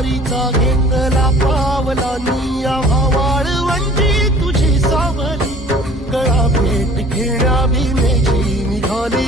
वारीचा घेतला पावलांनी आम्हा वाळवंटी तुझी सावली, गळा भेट घेण्या भीमेची निघाली